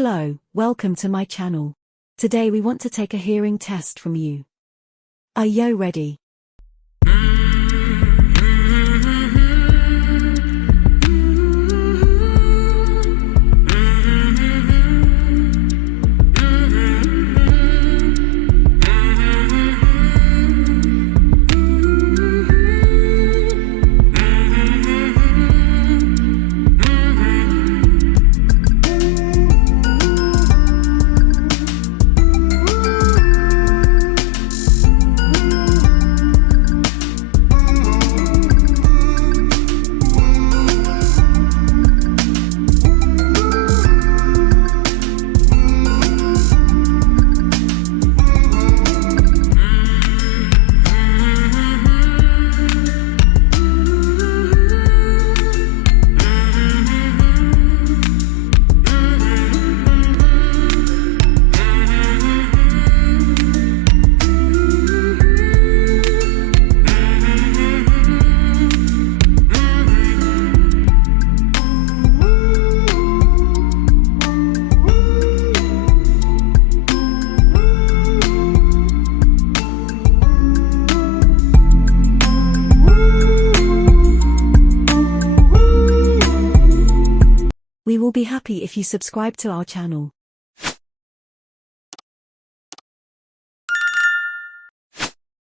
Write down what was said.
Hello, welcome to my channel. Today we want to take a hearing test from you. Are you ready? We will be happy if you subscribe to our channel.